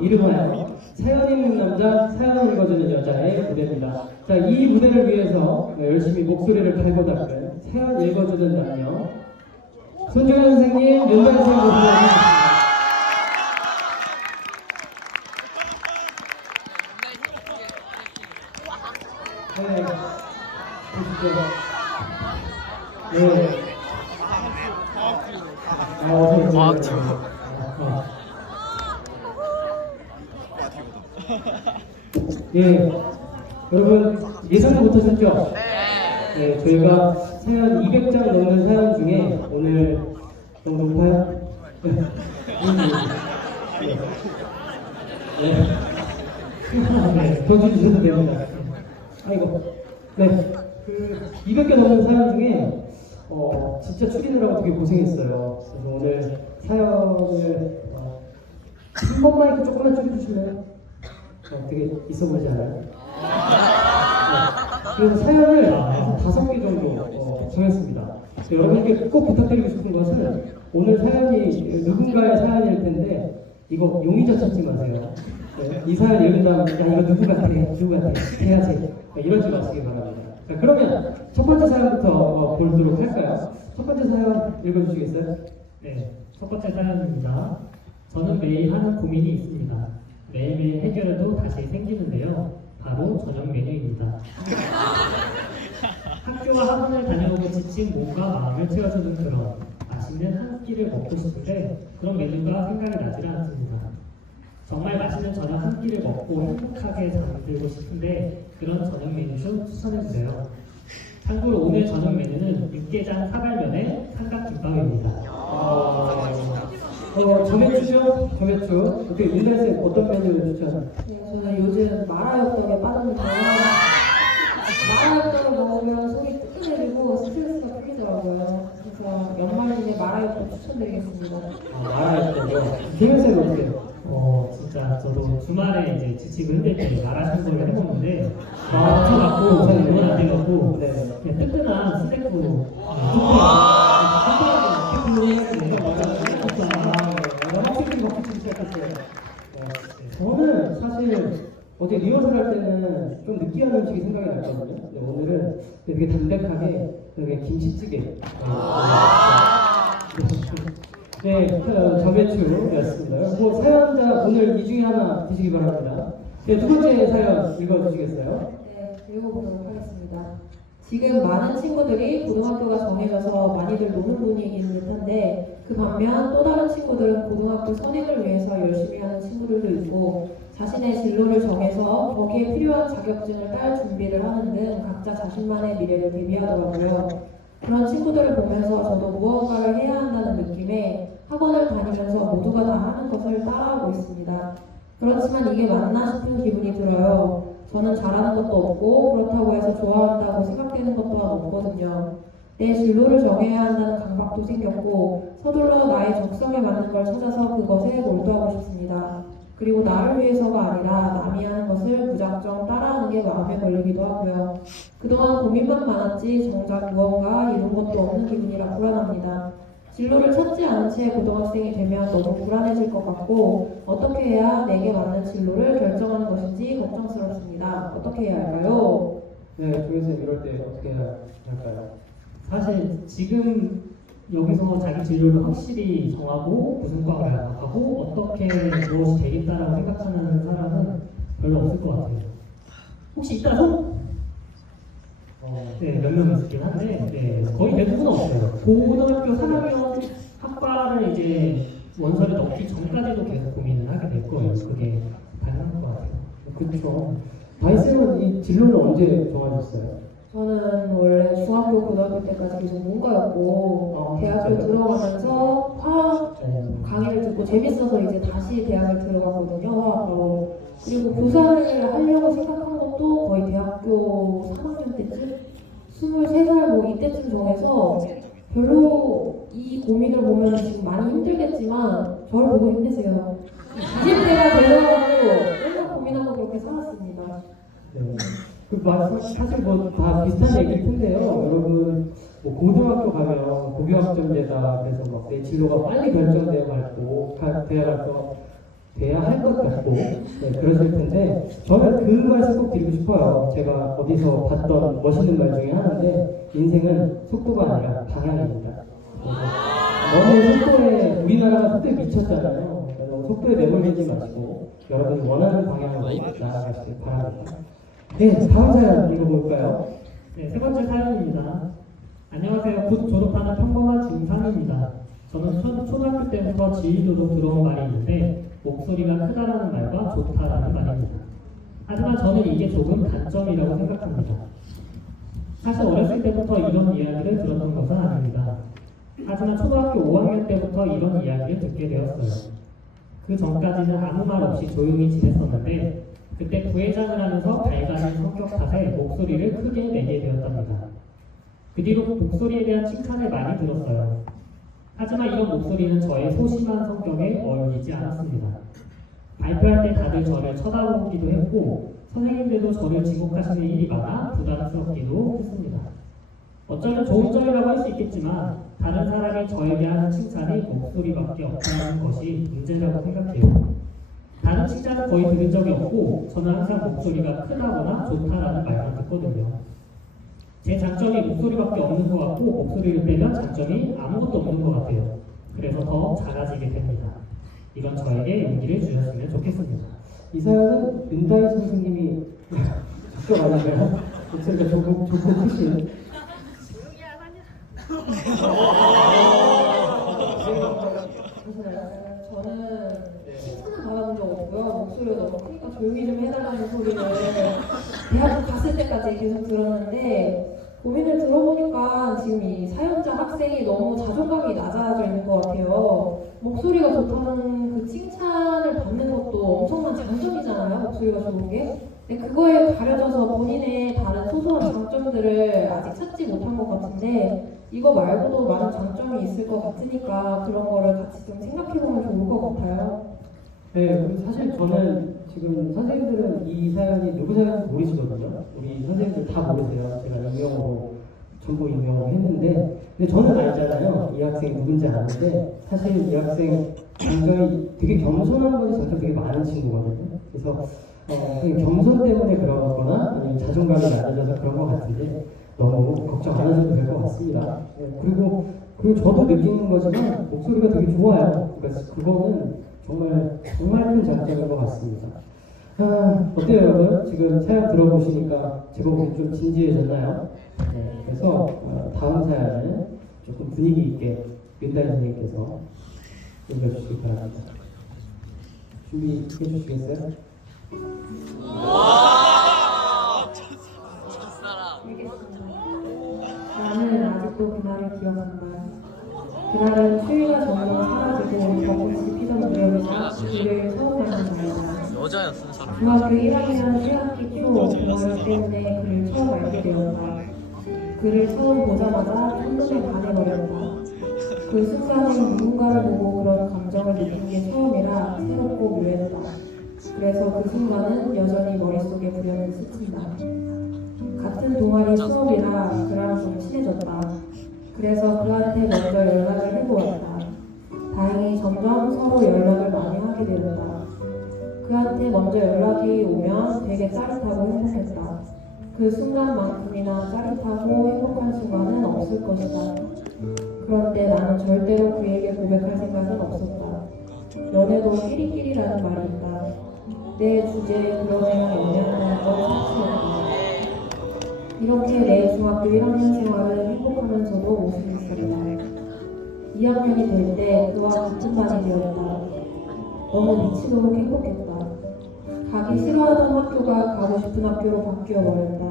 이름하여 사연 읽는 남자, 사연 읽어주는 여자의 무대입니다. 자, 이 무대를 위해서 열심히 목소리를 갈고 닦은 사연 읽어주는 남녀 손정현 선생님, 윤단 선생님 모시겠습니다. 네, 보시죠. 네. 과학지구. 예, 여러분 예상 못하셨죠? 네, 저희가 사연 200장 넘는 사연 중에 오늘 좀 높아요? 네. 네, 더 주셔도 됩니다. 아이고, 네, 그 200개 넘는 사연 중에 진짜 추리느라고 되게 고생했어요. 그래서 오늘 사연을 한 번만 이렇게 조금만 줄여주실래요? 되게 있어 보이지 않아요? 네. 그래서 사연을 5개 정도 정했습니다. 여러분께 꼭 부탁드리고 싶은 것은 오늘 사연이 누군가의 사연일 텐데 이거 용의자 찾지 마세요. 네. 이 사연 읽은 다음에 야 이거 누구 같아? 해야지. 이러지 마시기 바랍니다. 자, 그러면 첫 번째 사연부터 보도록 할까요? 첫 번째 사연 읽어주시겠어요? 네, 첫 번째 사연입니다. 저는 매일 하는 고민이 있습니다. 매일매일 해결해도 다시 생기는데요. 바로 저녁 메뉴입니다. 학교와 학원을 다녀오고 지친 몸과 마음을 채워주는 그런 맛있는 한 끼를 먹고 싶은데 그런 메뉴가 생각이 나질 않습니다. 정말 맛있는 저녁 한 끼를 먹고 행복하게 잠들고 싶은데 그런 저녁 메뉴 좀 추천해주세요. 참고로 오늘 저녁 메뉴는 육개장 사발면에 삼각김밥입니다. 점액추죠? 점액추. 어떻게 윤달쌤 어떤 메뉴를 추천하세요? 네, 저는 요즘 마라엽떡에 빠졌는데요. 마라엽떡을 먹으면 속이 뜨끈해지고 스트레스가 풀리더라고요. 그래서 연말인데 마라엽떡 추천드리겠습니다. 마라였고요. 김현쌤은 어떻게 해요? 진짜 저도 주말에 이제 지치고 힘들 때 마라샹궈를 해먹는데 맞춰갖고 저는 이건 안 돼갖고 그냥 뜨끈한 스테이크 저는 사실 어제 리허설 할 때는 좀 느끼한 음식이 생각이 났거든요. 근데 오늘은 되게 담백하게 되게 김치찌개. 네, 점액추였습니다. 뭐 사연자 오늘 이 중에 하나 드시기 바랍니다. 네, 두 번째 사연 읽어주시겠어요? 네, 읽어보도록 하겠습니다. 지금 많은 친구들이 고등학교가 정해져서 많이들 노는 분위기인 듯한데 그 반면 또 다른 친구들은 고등학교 선행을 위해서 열심히 하는 친구들도 있고 자신의 진로를 정해서 거기에 필요한 자격증을 딸 준비를 하는 등 각자 자신만의 미래를 대비하더라고요. 그런 친구들을 보면서 저도 무언가를 해야 한다는 느낌에 학원을 다니면서 모두가 다 하는 것을 따라하고 있습니다. 그렇지만 이게 맞나 싶은 기분이 들어요. 저는 잘하는 것도 없고 그렇다고 해서 좋아한다고 생각되는 것 또한 없거든요. 내 진로를 정해야 한다는 강박도 생겼고 서둘러 나의 적성에 맞는 걸 찾아서 그것에 몰두하고 싶습니다. 그리고 나를 위해서가 아니라 남이 하는 것을 무작정 따라하는 게 마음에 걸리기도 하고요. 그동안 고민만 많았지 정작 무언가 이룬 것도 없는 기분이라 불안합니다. 진로를 찾지 않은 채 고등학생이 되면 너무 불안해질 것 같고 어떻게 해야 내게 맞는 진로를 결정하는 것인지 걱정스럽습니다. 어떻게 해야 할까요? 네, 조혜쌤 이럴 때 어떻게 해야 할까요? 사실 지금 여기서 자기 진로를 확실히 정하고 무슨 과를 하고 어떻게 무엇이 되겠다라고 생각하는 사람은 별로 없을 것 같아요. 혹시 있다 손? 네, 몇 명 있긴 한데 거의 대부분 없어요. 고등학교 3학년 학과를 이제 원서를 넣기 전까지도 계속 고민을 하게 될 거예요. 그게 가능한 것 같아요. 그렇죠. 다이쌤은 이 진로를 언제 정하셨어요? 저는 원래 중학교, 고등학교 때까지 계속 문과였고 대학교 들어가면서 화학 강의를 듣고 재밌어서 이제 다시 대학을 들어갔거든요. 화학으로. 그리고 교사를 하려고 생각한 것도 거의 대학교 3학년 때쯤 23살 뭐 이때쯤 정해서 별로 이 고민을 보면 지금 많이 힘들겠지만 저를 보고 힘내세요. 20대가 되어가지고 맨날 고민하고 그렇게 살았습니다. 네. 사실 뭐 다 비슷한 얘기일 텐데요. 여러분 뭐 고등학교 가면 고교학점제다 그래서 막 내 진로가 빨리 결정되어 갈고 대학을 또 돼야 할 것 같고 그러실 텐데 저는 그 말씀 꼭 드리고 싶어요. 제가 어디서 봤던 멋있는 말 중에 하나인데 인생은 속도가 아니라 방향입니다. 너무 속도에 우리나라가 속도에 미쳤잖아요. 그래서 속도에 매몰되지 마시고 여러분이 원하는 방향으로 나아가시길 바랍니다. 네, 다음 사연 읽어볼까요? 네, 세 번째 사연입니다. 안녕하세요. 곧 졸업하는 평범한 중3입니다. 저는 초등학교 때부터 지휘도로 들어온 말이 있는데 목소리가 크다라는 말과 좋다라는 말입니다. 하지만 저는 이게 조금 단점이라고 생각합니다. 사실 어렸을 때부터 이런 이야기를 들었던 것은 아닙니다. 하지만 초등학교 5학년 때부터 이런 이야기를 듣게 되었어요. 그 전까지는 아무 말 없이 조용히 지냈었는데 그때 부회장을 하면서 밝아진 성격 탓에 목소리를 크게 내게 되었답니다. 그 뒤로 목소리에 대한 칭찬을 많이 들었어요. 하지만 이런 목소리는 저의 소심한 성격에 어울리지 않았습니다. 발표할 때 다들 저를 쳐다보기도 했고 선생님들도 저를 지목하시는 일이 많아 부담스럽기도 했습니다. 어쩌면 좋은 점이라고 할 수 있겠지만 다른 사람이 저에게 하는 칭찬이 목소리밖에 없다는 것이 문제라고 생각해요. 다른 칭찬은 거의 들은 적이 없고 저는 항상 목소리가 크다거나 좋다라는 말만 듣거든요. 제 장점이 목소리밖에 없는 것 같고 목소리를 빼면 장점이 아무것도 없는 것 같아요. 그래서 더 작아지게 됩니다. 이건 저에게 용기를 주셨으면 좋겠습니다. 이 사연은 은다희 선생님이 직접 아닌가요? 목소리가 좋고 크신 저는 칭찬을 받아본 적 없고요. 목소리가 너무 크니까 조용히 좀 해달라는 소리를 대학 갔을 때까지 계속 들었는데 고민을 들어보니까 지금 이 사연자 학생이 너무 자존감이 낮아져 있는 것 같아요. 목소리가 좋다는 그 칭찬을 받는 것도 엄청난 장점이잖아요. 목소리가 좋은 게. 근데 그거에 가려져서 본인의 다른 소소한 장점들을 아직 찾지 못한 것 같은데 이거 말고도 많은 장점이 있을 것 같으니까 그런 거를 같이 좀 생각해보면 좋을 것 같아요. 네, 그리고 사실 저는 지금 선생님들은 이 사연이 누구 사연인지 모르시거든요. 우리 선생님들 다 모르세요. 제가 익명으로 전부 익명으로 했는데 근데 저는 알잖아요. 이 학생이 누군지 아는데 사실 이 학생 굉장히 되게 겸손한 것이 장점 되게 많은 친구거든요. 그래서 그 겸손 때문에 그런 거나 아니면 자존감이 낮아져서 그런 것 같은데 너무 걱정 안 하셔도 될 것 같습니다. 네, 그리고 저도 느끼는 거지만 목소리가 되게 좋아요. 그래서 그거는 정말 큰 장점인 것 같습니다. 어때요 여러분? 지금 사연 들어보시니까 제목이 좀 진지해졌나요? 네, 그래서 다음 사연은 조금 분위기 있게 윤다희 선생님께서 읽어주시기 바랍니다. 준비해 주시겠어요? 나는 아직도 그날을 기억한다. 그날은 추위가 점점 사라지고 벚꽃이 피던 무렵이자 그를 처음 만난 날이다. 여자였어 사람. 중학교 1학년 1학기 초 동아리 때문에 그를 처음 알게 되었다. 그를 처음 보자마자 첫눈에 반해버렸다. 그 순간에 누군가를 보고 그런 감정을 느낀 게 처음이라 새롭고 묘했다. 그래서 그 순간은 여전히 머릿속에 불현을 스친다. 같은 동아리 수업이라 그랑 좀 친해졌다. 그래서 그한테 먼저 연락을 해보았다. 다행히 점점 서로 연락을 많이 하게 되었다. 그한테 먼저 연락이 오면 되게 짜릿하고 행복했다. 그 순간만큼이나 짜릿하고 행복한 순간은 없을 것이다. 그런데 나는 절대로 그에게 고백할 생각은 없었다. 연애도 끼리끼리라는 말이 있다. 내 주제에 그런 애가 있냐는 건 사실이었다. 이렇게 내 중학교 1학년 생활은 행복하면서도 웃음이 있었다. 2학년이 될 때 그와 같은 반이 되었다. 너무 미치도록 행복했다. 가기 싫어하던 학교가 가고 싶은 학교로 바뀌어버렸다.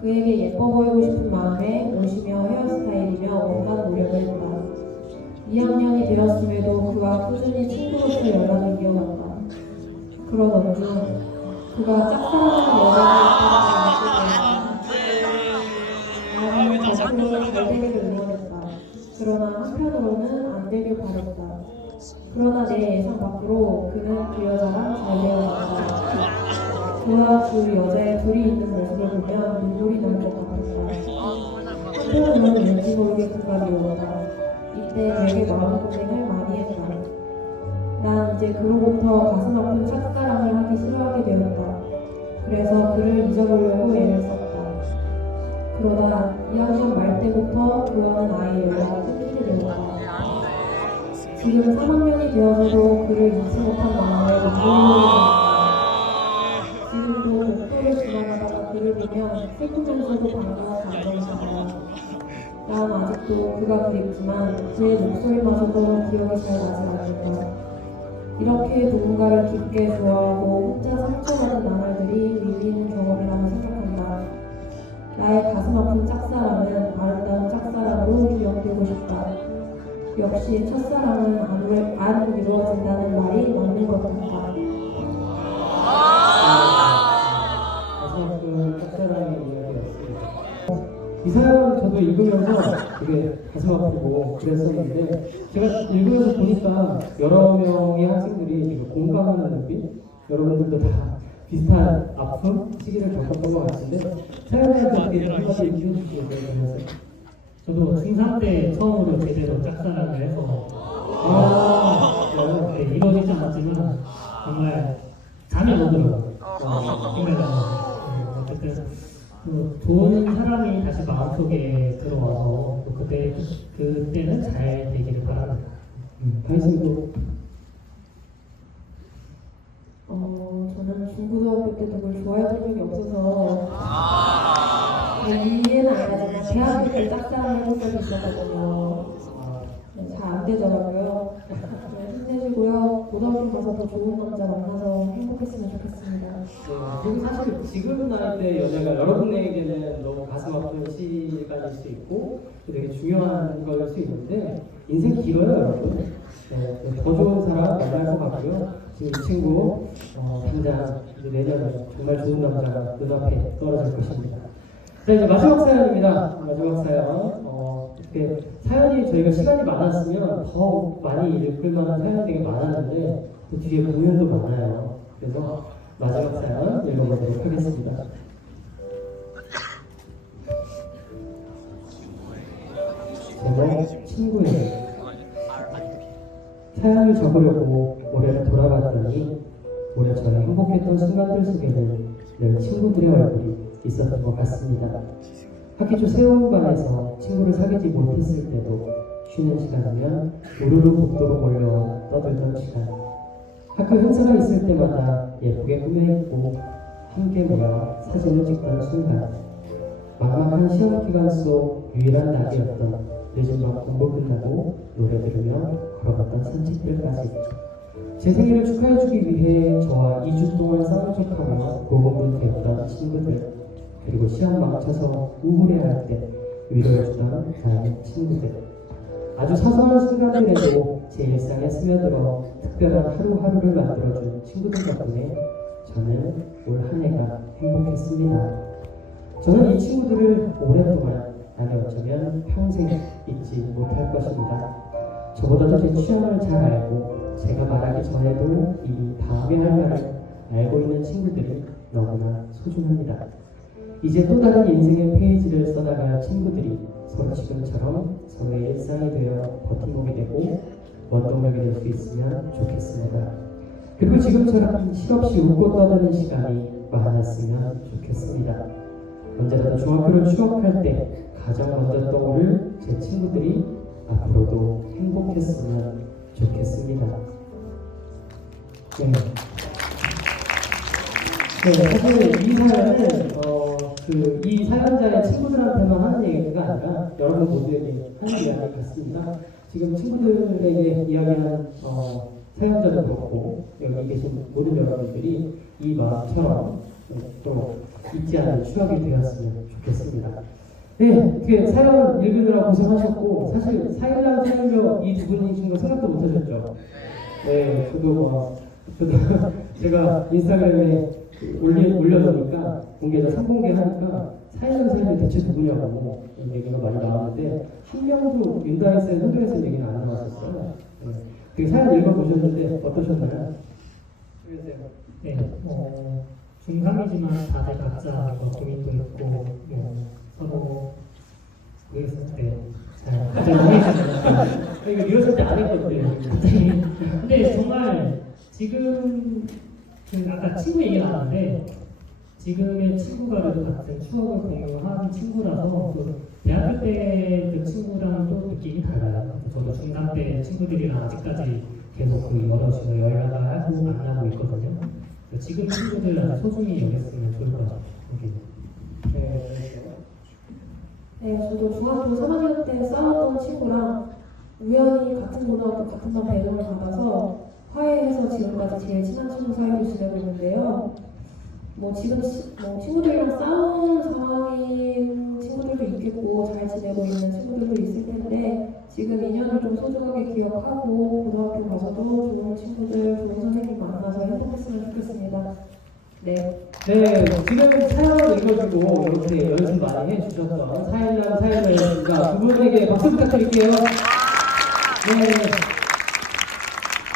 그에게 예뻐 보이고 싶은 마음에 옷이며 헤어스타일이며 온갖 노력을 했다. 2학년이 되었음에도 그와 꾸준히 친구로서 연락을 이어갔다. 그러던 중 그가 짝사랑하는 여자를 알게 되었다. 나는 잘 되기를 응원했다. 그러나 한편으로는 안 되길 바랬다. 그러나 내 예상 밖으로 그는 그 여자랑 잘 되어갔다. 그와 그 여자의 둘이 있는 모습을 보면 눈물이 날 것 같았다. 한편으로는 왠지 모르게 그가 미웠다. 이때 되게 마음고생을 많이 했다. 난 이제 그로부터 가슴 아픈 짝사랑을 하기 싫어하게 되었다. 그래서 그를 잊어보려고 애를 썼다. 그러다 2학년 말 때부터 그와는 아예 연락이 끊기게 되었다. 지금 3학년이 되어서도 그를 잊지 못한 마음에 눈물이 흘렀다. 지금도 복도를 지나가다가 그를 보면 슬프면서도 반가운 감정이 든다. 난 아직도 그가 그립지만 그의 목소리마저도 기억이 잘 나지 않는다. 이렇게 누군가를 깊게 좋아하고 혼자 상처받은 나날들이 의미 있는 경험이라고 생각한다. 나의 가슴 아픈 짝사랑은 아름다운 짝사랑으로 기억되고 싶다. 역시 첫사랑은 안 이루어진다는 말이 맞는 것 같다. 마지막 그 짝사랑의 이야기였습니다. 이 사연 저도 읽으면서 되게 가슴 아프고 그랬었는데 제가 읽으면서 보니까 여러 명의 학생들이 되게 공감하는 눈빛, 여러분들도 다 비슷한 아픔, 시기를 겪었던 것 같은데 사연자들께 한마디 해주시겠어요? 저도 중3 때 처음으로 제대로 짝사랑을 해서 네, 이루어지지 않았지만 정말 잠이 안 오더라고요. 어쨌든 좋은 사람이 다시 마음속에 들어와서 또 그때는 잘 되기를 바랍니다. 다이슨도 저는 중고등학교 때 누굴 좋아했던 적이 없어서 이해는 안 하지만 대학교 때 짝사랑을 해본 적이 있었거든요. 잘 안 되더라고요. 힘내시고요. 고등학교 가서 더 좋은 남자 만나서 행복했으면 좋겠습니다. 그리고 사실 지금 나이 때 연애가 여러분에게는 너무 가슴 아픈 시간일 수 있고 되게 중요한 걸 수 있는데 인생 길어요, 여러분. 네, 더 좋은 사람 만날 것 같고요. 지금 이 친구 당장 이제 내년에 정말 좋은 남자가 눈앞에 떨어질 것입니다. 자, 이제 마지막 사연입니다. 마지막 사연. 이렇게 사연이 저희가 시간이 많았으면 더 많이 읽을 만한 사연이 되게 많았는데 또 뒤에 공연도 많아요. 그래서 마지막 사연 읽어보도록 하겠습니다. 제목 친구예요. 사연을 적으려고 올해로 돌아봤더니 올해 저의 행복했던 순간들 속에는 늘 친구들의 얼굴이 있었던 것 같습니다. 학기 초 새로운 반에서 친구를 사귀지 못했을 때도 쉬는 시간이면 우르르 복도로 몰려와 떠들던 시간, 학교 행사가 있을 때마다 예쁘게 꾸며입고 함께 모여 사진을 찍던 순간, 막막한 시험 기간 속 유일한 낙이었던 늦은 밤 공부 끝나고 노래 들으며 걸어갔던 산책들까지, 제 생일을 축하해주기 위해 저와 2주 동안 싸운 척하며 고군분투했던 친구들, 그리고 시험 망쳐서 우울해할 때 위로해주던 나의 친구들, 아주 사소한 순간들에도 제 일상에 스며들어 특별한 하루하루를 만들어준 친구들 덕분에 저는 올 한 해가 행복했습니다. 저는 이 친구들을 오랫동안, 아니 어쩌면 평생 잊지 못할 것입니다. 저보다도 제 취향을 잘 알고 제가 말하기 전에도 이미 다음에 할 말을 알고 있는 친구들이 너무나 소중합니다. 이제 또 다른 인생의 페이지를 써나갈 친구들이 서로 지금처럼 서로의 일상이 되어 버팀목이 되고 원동력이 될 수 있으면 좋겠습니다. 그리고 지금처럼 실없이 웃고 떠드는 시간이 많았으면 좋겠습니다. 언제라도 중학교를 추억할 때 가장 먼저 떠오를 제 친구들이 앞으로도 행복했으면 좋겠습니다. 사실 이 사연은 이 사연자의 친구들한테만 하는 얘기가 아니라 여러분 모두에게 하는 이야기 같습니다. 지금 친구들에게 이야기하는 사연자도 그렇고 여기 계신 모든 여러분들이 이 마음처럼 또 잊지 않는 추억이 되었으면 좋겠습니다. 네, 사연 읽으느라 고생하셨고 사실 사연랑 사연료 이 두 분이신 거 생각도 못하셨죠? 네, 저도 제가 인스타그램에 올려놓으니까 공개해서 3공개 하니까 사연을 대체 누구냐고 얘기가 많이 나왔는데 한 명도 윤다이스의 소개해서 얘기는 안 나왔었어요. 그 사연 읽어보셨는데 어떠셨나요? 네, 중3이지만 다들 각자 고민도 있고 서로 모르겠어요. 네, 잘 모르겠어요. 이거 리허설 때 안 했거든요. 근데 정말 지금 그 아까 친구 얘기 나왔는데 지금의 친구가 그래도 같은 추억을 공유한 친구라서 그 대학교 때 그 친구랑 또 느낌이 달라요. 저도 중간 때 친구들이랑 아직까지 계속 그 여럿이서 연락을 하고 만나고 있거든요. 그래서 지금 친구들 아주 소중히 여겼으면 좋을 것 같아요. 네, 저도 중학교 3학년 때 싸웠던 친구랑 우연히 같은 고등학교 같은 반 배정을 받아서 화해해서 지금까지 제일 친한 친구 사이로 지내고 있는데요. 뭐 지금 뭐 친구들이랑 싸우는 상황인 친구들도 있겠고 잘 지내고 있는 친구들도 있을 텐데 지금 인연을 좀 소중하게 기억하고 고등학교 가서도 좋은 친구들, 좋은 선생님 만나서 행복했으면 좋겠습니다. 네. 네, 지금 사연을 읽어주고 이렇게 연습 많이 해주셨던 사연남 사연자입니다. 두 분에게 박수 부탁드릴게요. 네.